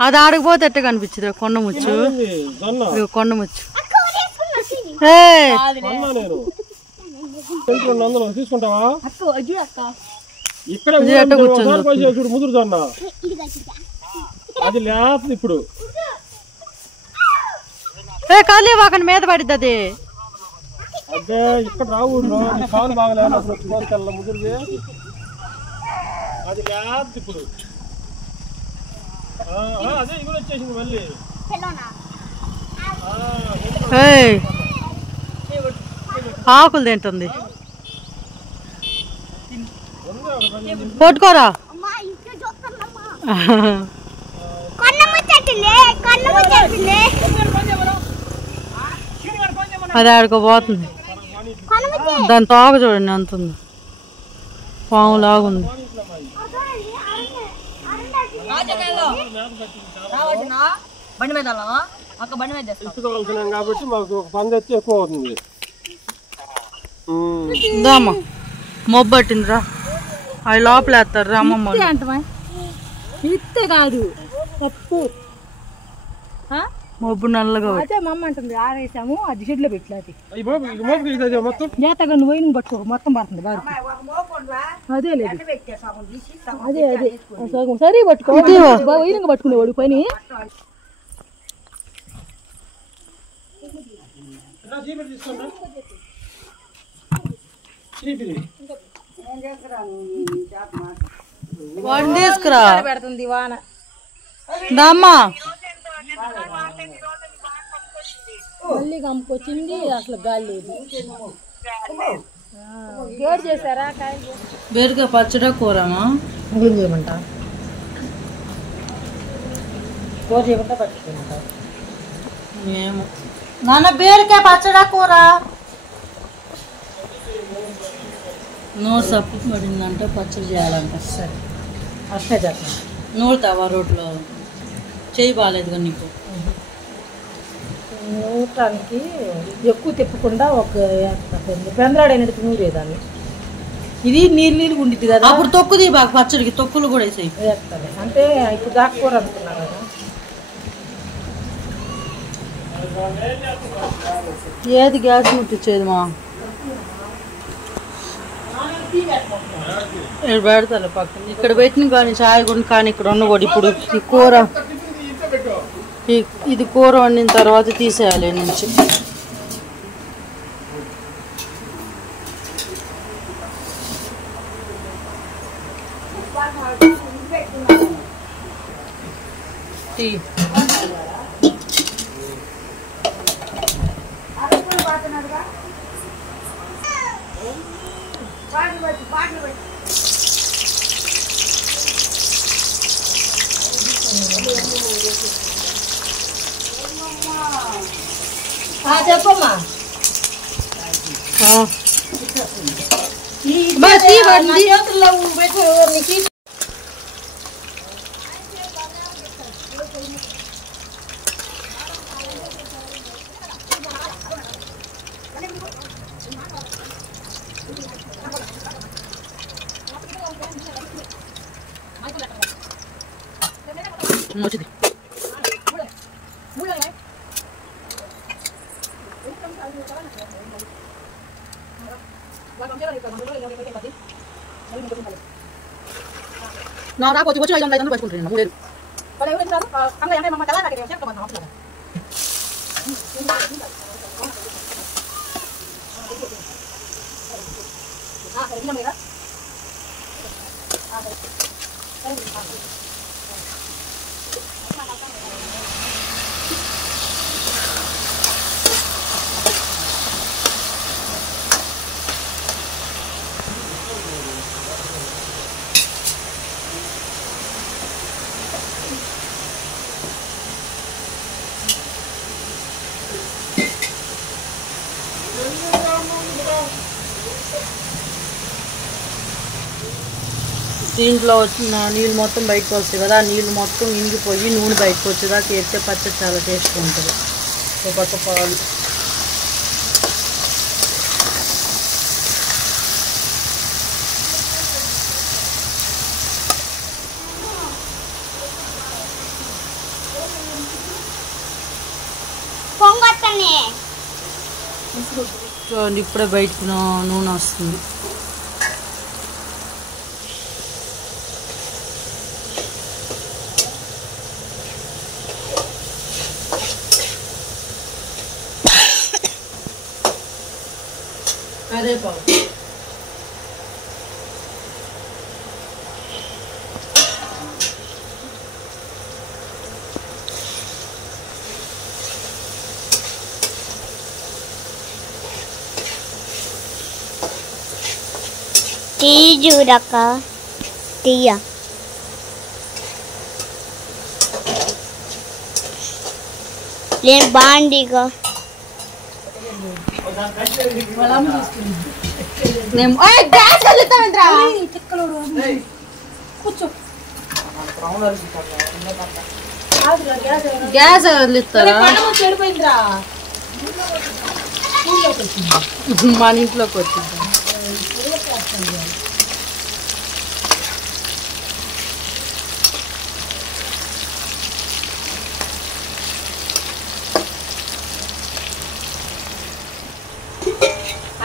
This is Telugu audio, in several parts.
అది ఆడకపోతే ఎట్ట కనిపించదు కొండముచ్చు కొండముచ్చు తీసుకుంటావా ముదురు జొన్న అది లేస్తుంది ఇప్పుడు ఖాళీ వాకని మీద పడిద్ది అది అదే ఇక్కడ రాకూడదు కాలు బాగలేనప్పుడు ముదురుది అది లేస్తుంది ఇప్పుడు అదే ఇప్పుడు వచ్చేసింది మళ్ళీ ఆకులు తింటుంది పట్టుకోరా అది ఆడుకోబోతుంది దాని తోక చూడండి ఎంత ఉంది పాము లాగుంది కాబట్టి మాకు పని తెచ్చి ఎక్కువ అవుతుంది దామా మొబ్బు పట్టిందిరా అవి లోపల వేస్తారు రా అమ్మమ్మ ఇత్తే కాదు పప్పు మొబ్బు నల్లగా అయితే మా అమ్మ అంటుంది ఆరేసాము అది షెడ్లో పెట్టలేదు మొత్తం వైరింగ్ పట్టుకో మొత్తం పడుతుంది బాగా అదే లేదు అదే అదే సగం సరే పట్టుకో వైరింగ్ పట్టుకునేవాడు పని వాడిని తీసుకురా పెడుతుంది వాన దమ్మా మళ్ళీ గంపుకొచ్చింది అసలు గాలి లేదు గేడ్ చేశారా బీరకాయ పచ్చడా కూరమా ఏం చేయమంటా కూర చేయమంటా పట్టుకోమంటా ఏమో నాన్న బీరకాయ పచ్చడా కూర నోరు సప్పు పడిందంటే పచ్చడి చేయాలంట సరే అట్లే చేస్తాను నూరుతావా రోడ్లో చేయి బాగాలేదు నీకు నూరటానికి ఎక్కువ తిప్పకుండా ఒక పెందరాడైనట్టు నూరేదాన్ని ఇది నీళ్ళు ఉండిద్ది కదా అప్పుడు తొక్కుది బాగా పచ్చడికి తొక్కులు కూడా వేసాయి వేస్తాను అంటే ఇప్పుడు దాక్కూర అనుకున్నా కదా ఏది గ్యాస్ ముట్టించేది మా ఇక్కడ పెడతాను పక్కన ఇక్కడ పెట్టిన కానీ చాయ్ కూడా కానీ ఇక్కడ ఉండకూడదు ఇప్పుడు ఈ కూర ఇది కూర వండిన తర్వాత తీసేయాలి నుంచి టీ చెప్పమ్మా వచ్చింది నా రాకపోతే వచ్చి 500 పట్టుకుంటున్నాను మూడేరు దీంట్లో వచ్చిన నీళ్ళు మొత్తం బయటకు వస్తాయి కదా, ఆ నీళ్ళు మొత్తం ఇంగిపోయి నూనె బయటకు వచ్చేదాకా వేస్తే పచ్చడి చాలా టేస్ట్గా ఉంటుంది. ఒక పక్క పాలు చూడండి ఇప్పుడే బయటకు నూనె వస్తుంది. కరివేపాకు టీ చూడక్క టీయా నేను బాండిగా గ్యాస్ వదిలిస్తారా? మన ఇంట్లోకి వచ్చింది.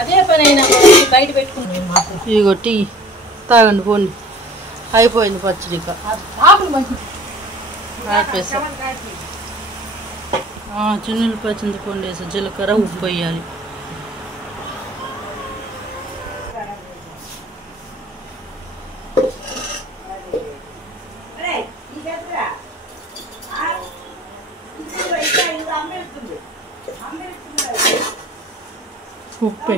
అదే పని అయినా బయట పెట్టుకుంటాం. ఇదిగో టీ తాగండి పోండి. అయిపోయింది పచ్చడి. చిన్నులు పచ్చింది పండు వేసి జీలకర్ర ఉప్పు వేయాలి. ఉప్పు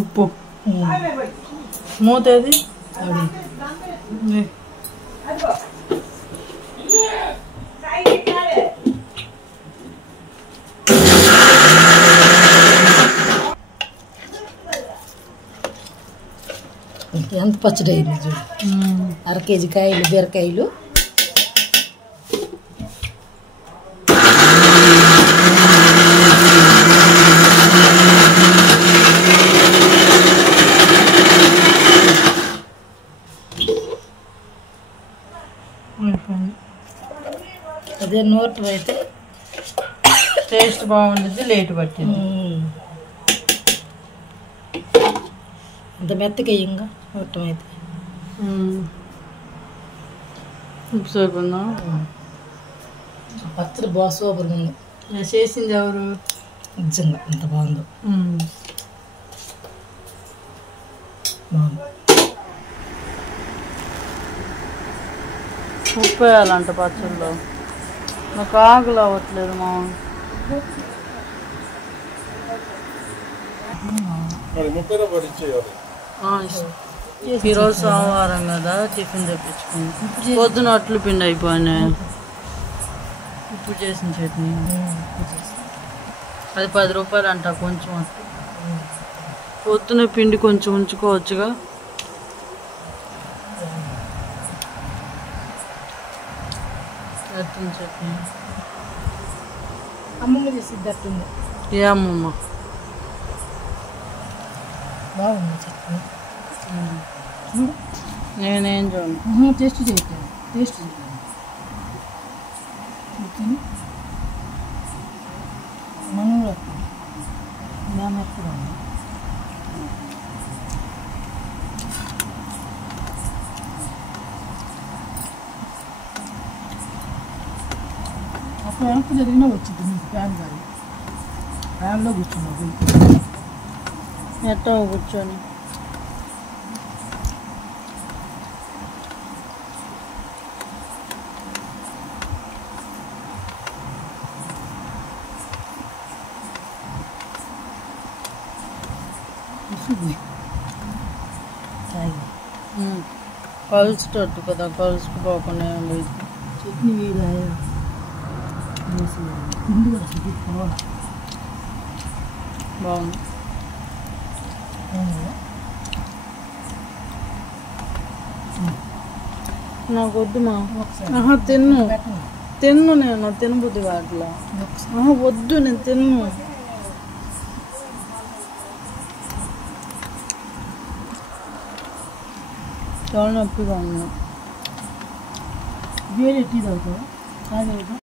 ఉప్పు మూతేది ఎంత పచ్చడి అయింది చూడు. 1/2 కేజీ కాయలు బీరకాయలు అదే నోటు అయితే టేస్ట్ బాగుంటుంది. లేట్ పట్టింది. అంత మెత్తగా ఇంకా నోటం అయితే ఉప్పు సరిపోయిందా? పచ్చడి బాగా సూపర్గా ఉంది. చేసింది ఎవరు? నిజంగా ఎంత బాగుందో. ఉప్పు వేయాలంట పచ్చడిలో. నాకు ఆకులు అవ్వట్లేదు మా. ఈరోజు సోమవారం కదా టిఫిన్ తెప్పించుకుంది. పొద్దున అట్లు పిండి అయిపోయినాయి. ఇప్పుడు చేసిన చట్నీ అది 10 రూపాయలు అంట. కొంచెం అట్టు పొద్దున పిండి కొంచెం ఉంచుకోవచ్చుగా. చట్నీ అమ్మమ్మ చేసిద్ది అట్టుంది. ఏ అమ్మమ్మ? బాగుంది చట్నీ. నేనేం చూడండి. టేస్ట్ చేయట్లేదు. టేస్ట్ చేయలేదు. మనలో దాని ఎక్కడ ఉంది? అప్పుడు వెనక్కి జరిగినా వచ్చింది మీకు ఫ్యాన్ గాలి. ఫ్యాన్లో కూర్చున్నావు ఎట్టో కూర్చొని. కలుసుటట్టు కదా, కలుసుకుపోకుండా లేదు. చట్నీ వేయగా బాగుంది. నాకు వద్దు మా. తిన్ను నేను తినబుద్ది వాటిలో. వద్దు నేను తిన్ను. చాలా నొప్పిగా ఉంది వేరే టీ తాగుతావా?